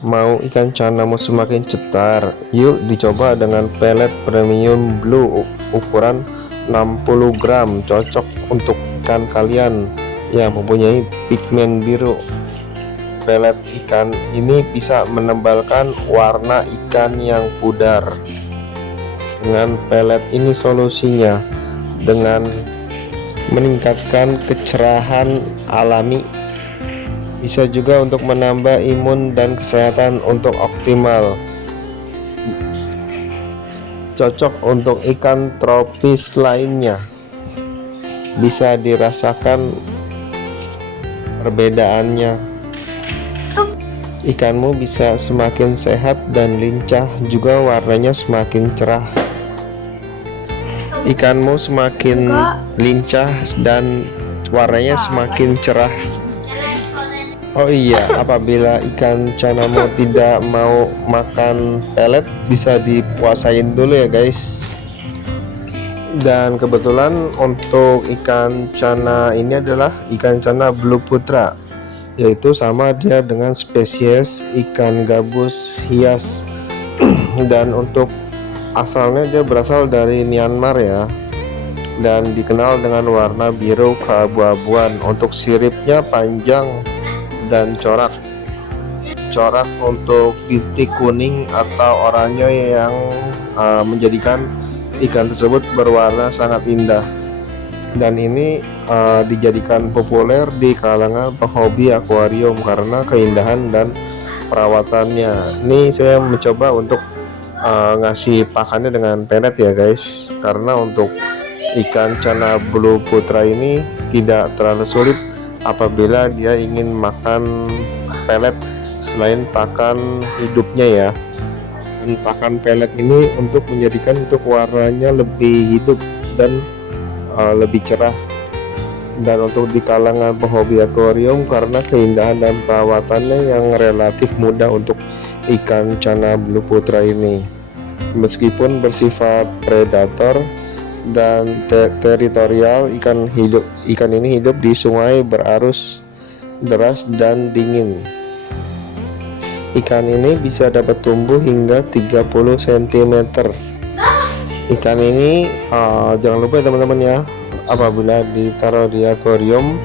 Mau ikan canamu semakin cetar? Yuk dicoba dengan pelet premium blue ukuran 60 gram, cocok untuk ikan kalian yang mempunyai pigmen biru. Pelet ikan ini bisa menebalkan warna ikan yang pudar. Dengan pelet ini solusinya dengan meningkatkan kecerahan alami, bisa juga untuk menambah imun dan kesehatan untuk optimal. Cocok untuk ikan tropis lainnya, bisa dirasakan perbedaannya. Ikanmu bisa semakin sehat dan lincah, juga warnanya semakin cerah. Ikanmu semakin lincah dan warnanya semakin cerah. Oh iya, apabila ikan canamu tidak mau makan pelet, bisa dipuasain dulu ya guys. Dan kebetulan untuk ikan cana ini adalah ikan cana blue putra, yaitu sama dia dengan spesies ikan gabus hias. Dan untuk asalnya dia berasal dari Myanmar ya, dan dikenal dengan warna biru keabu-abuan. Untuk siripnya panjang dan corak untuk bintik kuning atau oranye yang menjadikan ikan tersebut berwarna sangat indah. Dan ini dijadikan populer di kalangan penghobi akuarium karena keindahan dan perawatannya. Ini saya mencoba untuk ngasih pakannya dengan pelet ya guys, karena untuk ikan cana blue putra ini tidak terlalu sulit apabila dia ingin makan pelet selain pakan hidupnya ya. Dan pakan pelet ini untuk menjadikan untuk warnanya lebih hidup dan lebih cerah. Dan untuk di kalangan penghobi akuarium, karena keindahan dan perawatannya yang relatif mudah untuk ikan cana blue putra ini, meskipun bersifat predator dan teritorial. Ikan ini hidup di sungai berarus deras dan dingin. Ikan ini bisa dapat tumbuh hingga 30 cm. Ikan ini jangan lupa ya teman-teman ya, apabila ditaruh di akuarium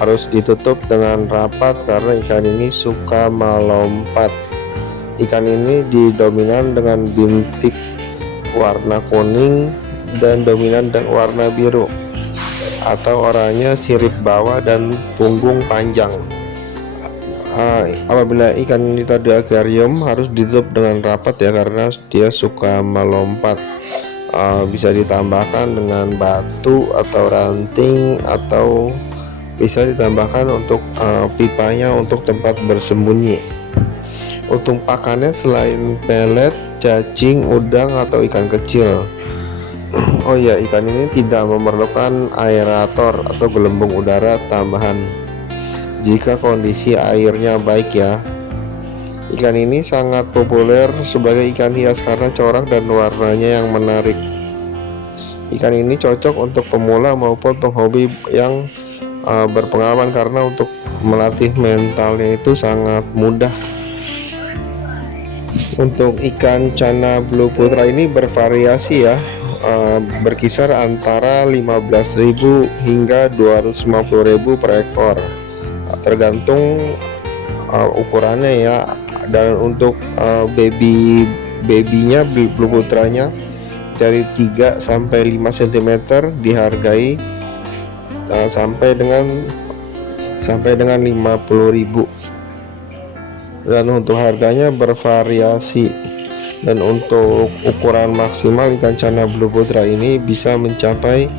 harus ditutup dengan rapat karena ikan ini suka melompat. Ikan ini didominan dengan bintik warna kuning dan dominan warna biru atau oranye, sirip bawah dan punggung panjang. Apabila ikan ini di akuarium harus ditutup dengan rapat ya, karena dia suka melompat. Bisa ditambahkan dengan batu atau ranting, atau bisa ditambahkan untuk pipanya untuk tempat bersembunyi. Untuk pakannya selain pelet, cacing, udang atau ikan kecil. Oh iya, ikan ini tidak memerlukan aerator atau gelembung udara tambahan jika kondisi airnya baik ya. Ikan ini sangat populer sebagai ikan hias karena corak dan warnanya yang menarik. Ikan ini cocok untuk pemula maupun penghobi yang berpengalaman, karena untuk melatih mentalnya itu sangat mudah. Untuk ikan cana blue putra ini bervariasi ya, berkisar antara 15.000 hingga 250.000 per ekor, tergantung ukurannya ya. Dan untuk babynya blue putranya dari 3 sampai 5 cm dihargai sampai dengan 50.000. Dan untuk harganya bervariasi. Dan untuk ukuran maksimal ikan cana blue putra ini bisa mencapai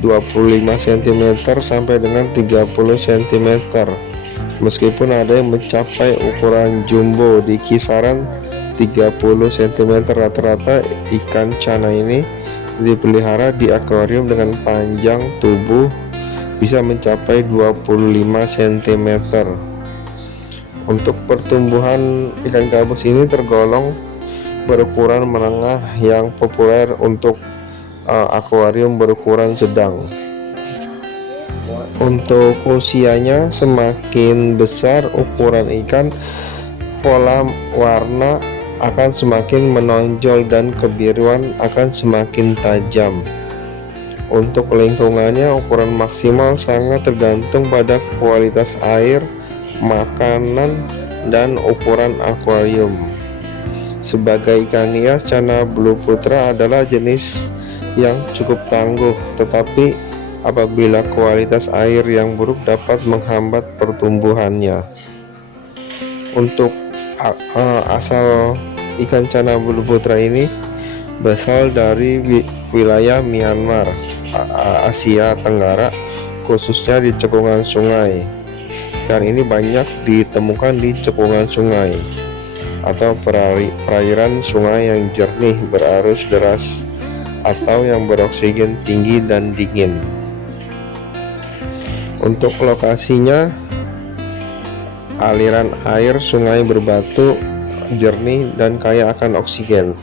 25 cm sampai dengan 30 cm, meskipun ada yang mencapai ukuran jumbo di kisaran 30 cm. Rata-rata ikan cana ini dipelihara di akuarium dengan panjang tubuh bisa mencapai 25 cm. Untuk pertumbuhan ikan gabus ini tergolong berukuran menengah yang populer untuk akuarium berukuran sedang. Untuk usianya semakin besar ukuran ikan, pola warna akan semakin menonjol dan kebiruan akan semakin tajam. Untuk lingkungannya, ukuran maksimal sangat tergantung pada kualitas air, makanan, dan ukuran akuarium. Sebagai ikan hias, Channa Blue Putra adalah jenis yang cukup tangguh, tetapi apabila kualitas air yang buruk dapat menghambat pertumbuhannya. Untuk asal ikan Channa Blue Putra ini berasal dari wilayah Myanmar, Asia Tenggara, khususnya di cekungan sungai. Dan ini banyak ditemukan di cekungan sungai atau perairan sungai yang jernih, berarus deras, atau yang beroksigen tinggi dan dingin. Untuk lokasinya, aliran air sungai berbatu, jernih dan kaya akan oksigen.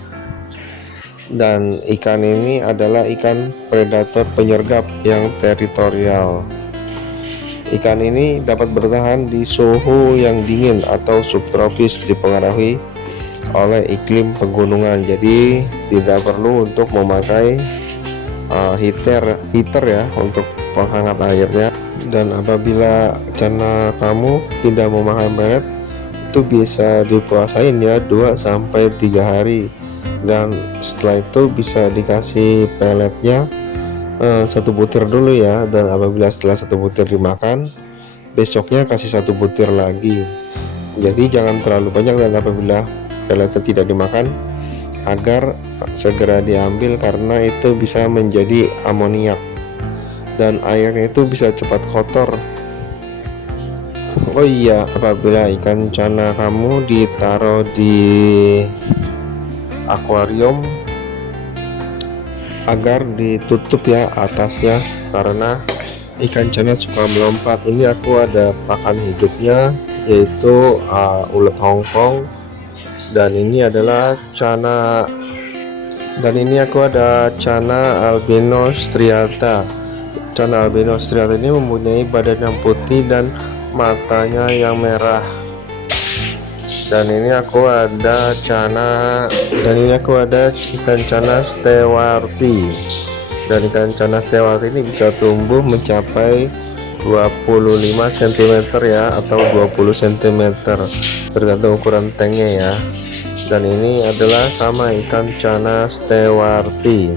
Dan ikan ini adalah ikan predator penyergap yang teritorial. Ikan ini dapat bertahan di suhu yang dingin atau subtropis, dipengaruhi oleh iklim pegunungan. Jadi tidak perlu untuk memakai heater ya untuk penghangat airnya. Dan apabila Channa kamu tidak memakan pelet, itu bisa dipuasain ya 2-3 hari. Dan setelah itu bisa dikasih peletnya 1 butir dulu ya. Dan apabila setelah 1 butir dimakan, besoknya kasih 1 butir lagi. Jadi jangan terlalu banyak, dan apabila peletnya tidak dimakan, agar segera diambil karena itu bisa menjadi amoniak dan airnya itu bisa cepat kotor. Oh iya, apabila ikan Channa kamu ditaruh di akuarium, agar ditutup ya atasnya, karena ikan Channa suka melompat. Ini aku ada pakan hidupnya, yaitu ulet Hongkong, dan ini adalah Channa, dan ini aku ada Channa albino striata. Channa albino striata ini mempunyai badan yang putih dan matanya yang merah. Dan ini aku ada ikan Channa stewarti. Dan ikan Channa stewarti ini bisa tumbuh mencapai 25 cm ya, atau 20 cm tergantung ukuran tanknya ya. Dan ini adalah sama ikan Channa stewarti.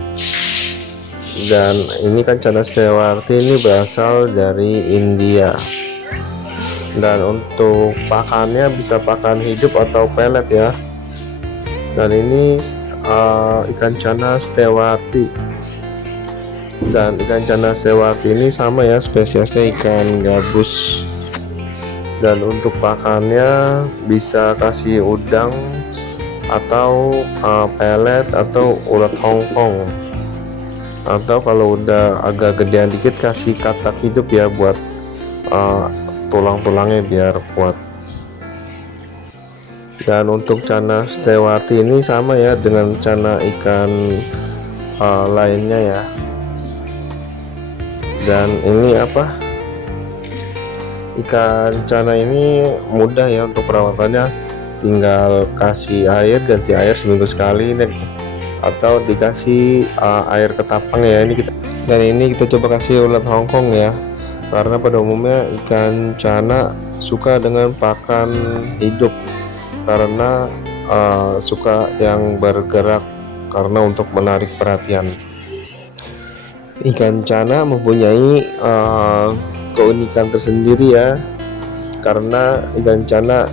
Dan ini kan Channa stewarti ini berasal dari India. Dan untuk pakannya bisa pakan hidup atau pelet ya. Dan ini ikan Channa stewarti. Dan ikan Channa stewarti ini sama ya, spesiesnya ikan gabus. Dan untuk pakannya bisa kasih udang atau pelet atau ulat Hongkong. Atau kalau udah agak gedean dikit, kasih katak hidup ya, buat tulang-tulangnya biar kuat. Dan untuk Channa stewarti ini sama ya dengan Channa ikan lainnya ya. Dan ini ikan Channa ini mudah ya untuk perawatannya, tinggal kasih air, ganti air seminggu sekali, atau dikasih air ketapang ya. Dan ini kita coba kasih ulat Hongkong ya, karena pada umumnya ikan Channa suka dengan pakan hidup, karena suka yang bergerak, karena untuk menarik perhatian. Ikan Channa mempunyai keunikan tersendiri ya, karena ikan Channa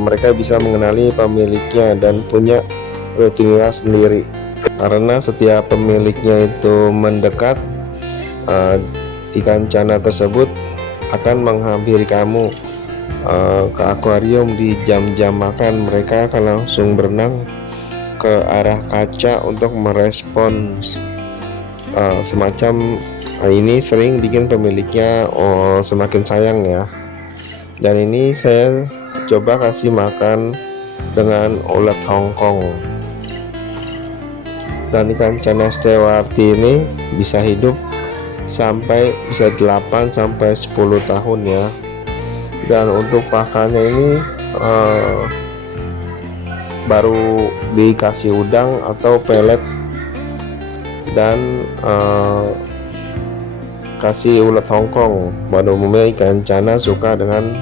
mereka bisa mengenali pemiliknya dan punya rutinitas sendiri. Karena setiap pemiliknya itu mendekat, ikan Channa tersebut akan menghampiri kamu ke akuarium di jam-jam makan. Mereka akan langsung berenang ke arah kaca untuk merespons. Semacam ini sering bikin pemiliknya semakin sayang ya. Dan ini saya coba kasih makan dengan ulat Hongkong. Dan ikan Channa stewarti ini bisa hidup sampai 8-10 tahun ya. Dan untuk pakannya ini baru dikasih udang atau pelet dan kasih ulat Hongkong. Pada umumnya ikan cana suka dengan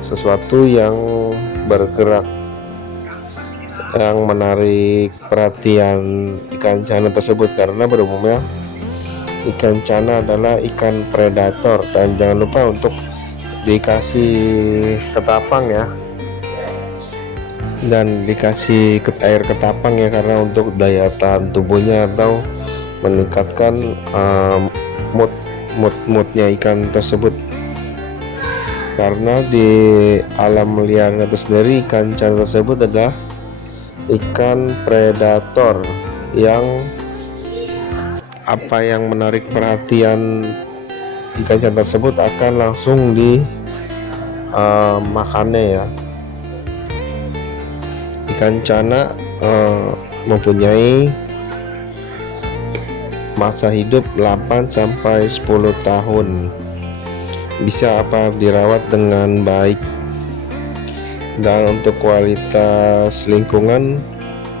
sesuatu yang bergerak, yang menarik perhatian ikan cana tersebut, karena pada umumnya ikan cana adalah ikan predator. Dan jangan lupa untuk dikasih ketapang ya, dan dikasih air ketapang ya, karena untuk daya tahan tubuhnya atau meningkatkan moodnya ikan tersebut. Karena di alam liar itu sendiri ikan cana tersebut adalah ikan predator yang menarik perhatian ikan cana tersebut akan langsung di makannya ya. Ikan cana mempunyai masa hidup 8-10 tahun, bisa dirawat dengan baik. Dan untuk kualitas lingkungan,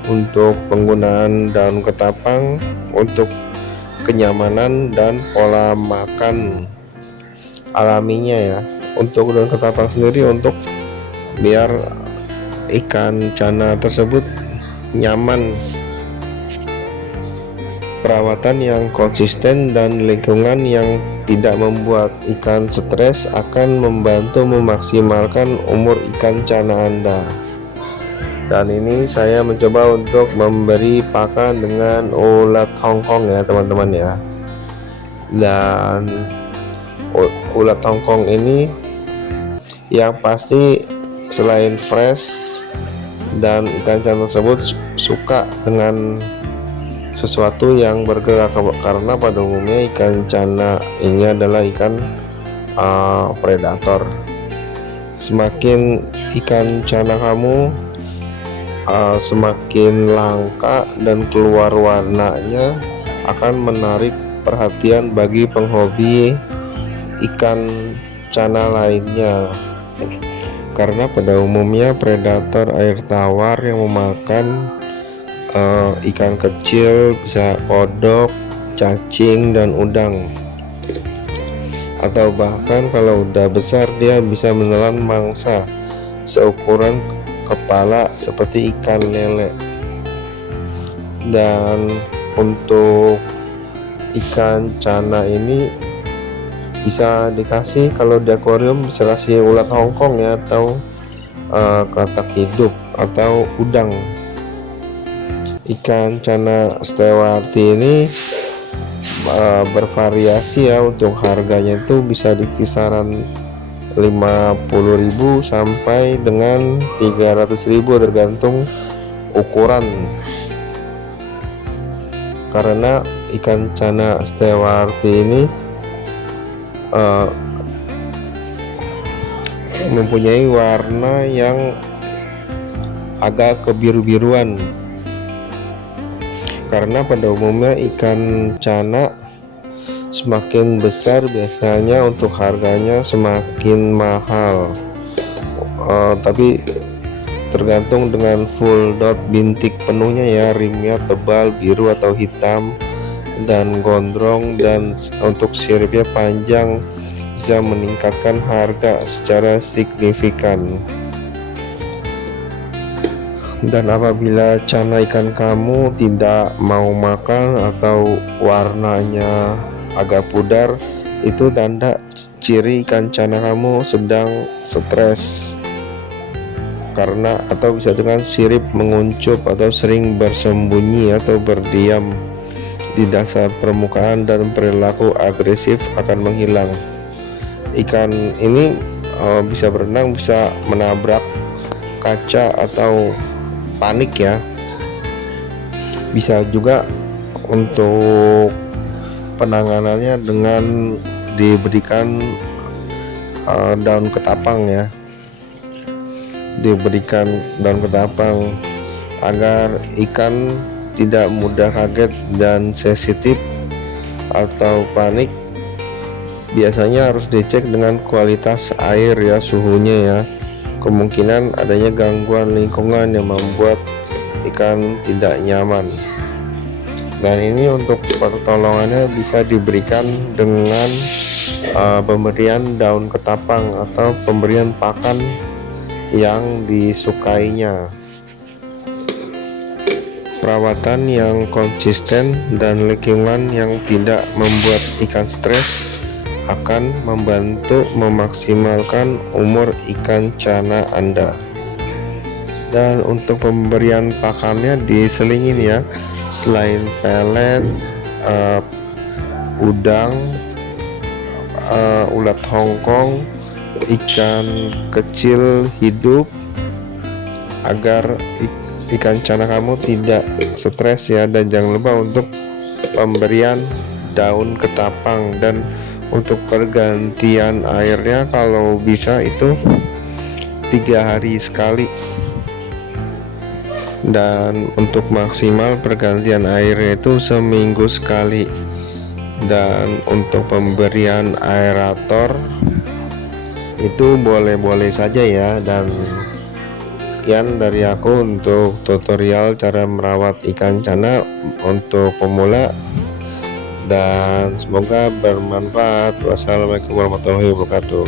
untuk penggunaan daun ketapang untuk kenyamanan dan pola makan alaminya ya. Untuk daun ketapang sendiri untuk biar ikan cana tersebut nyaman, perawatan yang konsisten dan lingkungan yang tidak membuat ikan stres akan membantu memaksimalkan umur ikan cana Anda. Dan ini saya mencoba untuk memberi pakan dengan ulat Hongkong ya teman-teman ya. Dan ulat Hongkong ini yang pasti selain fresh, dan ikan cana tersebut suka dengan sesuatu yang bergerak, karena pada umumnya ikan cana ini adalah ikan predator. Semakin ikan cana kamu semakin langka dan keluar warnanya, akan menarik perhatian bagi penghobi ikan cana lainnya. Karena pada umumnya predator air tawar yang memakan ikan kecil, bisa kodok, cacing, dan udang, atau bahkan kalau udah besar dia bisa menelan mangsa seukuran kepala seperti ikan lele. Dan untuk ikan cana ini bisa dikasih, kalau di akuarium bisa kasih ulat Hongkong ya, atau katak hidup atau udang. Ikan cana stewarti ini bervariasi ya. Untuk harganya itu bisa di kisaran 50.000 sampai dengan 300.000 tergantung ukuran. Karena ikan cana stewarti ini mempunyai warna yang agak kebiru-biruan. Karena pada umumnya ikan cana semakin besar biasanya untuk harganya semakin mahal. Tapi tergantung dengan full dot bintik penuhnya ya, rimnya tebal biru atau hitam dan gondrong, dan untuk siripnya panjang, bisa meningkatkan harga secara signifikan. Dan apabila cana ikan kamu tidak mau makan atau warnanya agak pudar, itu tanda ciri ikan cana kamu sedang stres. Karena atau bisa dengan sirip menguncup atau sering bersembunyi atau berdiam di dasar permukaan, dan perilaku agresif akan menghilang. Ikan ini bisa berenang, bisa menabrak kaca atau panik ya. Bisa juga untuk penanganannya dengan diberikan daun ketapang ya, diberikan daun ketapang agar ikan tidak mudah kaget dan sensitif atau panik. Biasanya harus dicek dengan kualitas air ya, suhunya ya, kemungkinan adanya gangguan lingkungan yang membuat ikan tidak nyaman. Dan ini untuk pertolongannya bisa diberikan dengan pemberian daun ketapang atau pemberian pakan yang disukainya. Perawatan yang konsisten dan lingkungan yang tidak membuat ikan stres akan membantu memaksimalkan umur ikan cana Anda. Dan untuk pemberian pakannya diselingin ya, selain pelet, udang, ulat Hongkong, ikan kecil hidup, agar ikan cana kamu tidak stres ya. Dan jangan lupa untuk pemberian daun ketapang, dan untuk pergantian airnya kalau bisa itu 3 hari sekali, dan untuk maksimal pergantian airnya itu seminggu sekali. Dan untuk pemberian aerator itu boleh-boleh saja ya. Dan sekian dari aku untuk tutorial cara merawat ikan cana untuk pemula, dan semoga bermanfaat. Wassalamualaikum warahmatullahi wabarakatuh.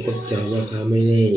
ikut channel kami nih.